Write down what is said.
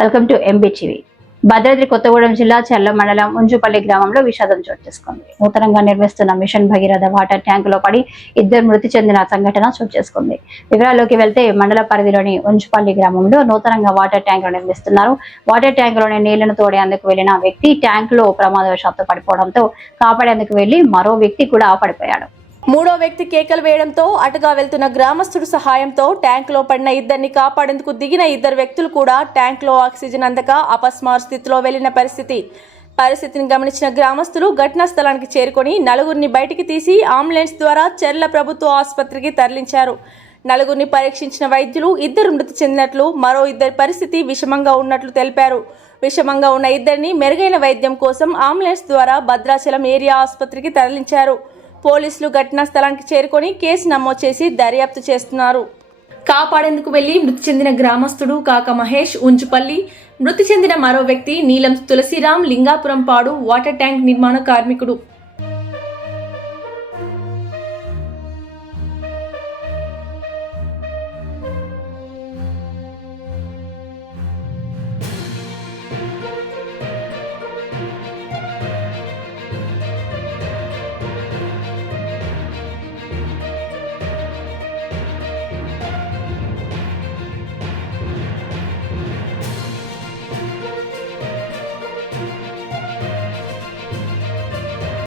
Welcome to MBTV. Bhadradri Kothagudem జిల్లా చెర్ల మండలం ఉంజుపల్లి గ్రామంలో విషాదం చోటు చేసుకుంది. నూతనంగా నిర్మిస్తున్న మిషన్ భగీరథ వాటర్ ట్యాంకులో పడి ఇద్దరు మృతి చెందిన సంఘటన చోటు చేసుకుంది. వివరాల్లోకి వెళ్తే మండల పరిధిలోని ఉంజుపల్లి గ్రామంలో నూతనంగా వాటర్ ట్యాంకులు నిర్మిస్తున్నారు. వాటర్ ట్యాంకులోని నీళ్లను తోడేందుకు వెళ్లిన వ్యక్తి ట్యాంకులో ప్రమాదవశాత్తు పడిపోవడంతో కాపాడేందుకు వెళ్లి మరో వ్యక్తి కూడా పడిపోయాడు. మూడో వ్యక్తి కేకలు వేయడంతో అటుగా వెళ్తున్న గ్రామస్తుడు సహాయంతో ట్యాంకులో పడిన ఇద్దరిని కాపాడేందుకు దిగిన ఇద్దరు వ్యక్తులు కూడా ట్యాంకులో ఆక్సిజన్ అందక అపస్మార స్థితిలో వెళ్లిన పరిస్థితిని గమనించిన గ్రామస్తులు ఘటనా స్థలానికి చేరుకొని నలుగురిని బయటికి తీసి అంబులెన్స్ ద్వారా చెర్ల ప్రభుత్వ ఆసుపత్రికి తరలించారు. నలుగురిని పరీక్షించిన వైద్యులు ఇద్దరు మృతి చెందినట్లు, మరో ఇద్దరి పరిస్థితి విషమంగా ఉన్నట్లు తెలిపారు. విషమంగా ఉన్న ఇద్దరిని మెరుగైన వైద్యం కోసం అంబులెన్స్ ద్వారా భద్రాచలం ఏరియా ఆసుపత్రికి తరలించారు. పోలీసులు ఘటనా స్థలానికి చేరుకొని కేసు నమోదు చేసి దర్యాప్తు చేస్తున్నారు. కాపాడేందుకు వెళ్లి మృతి చెందిన గ్రామస్తుడు కాక మహేష్ ఉంజుపల్లి, మృతి చెందిన మరో వ్యక్తి నీలం తులసిరాం లింగాపురం పాడు వాటర్ ట్యాంక్ నిర్మాణ కార్మికుడు.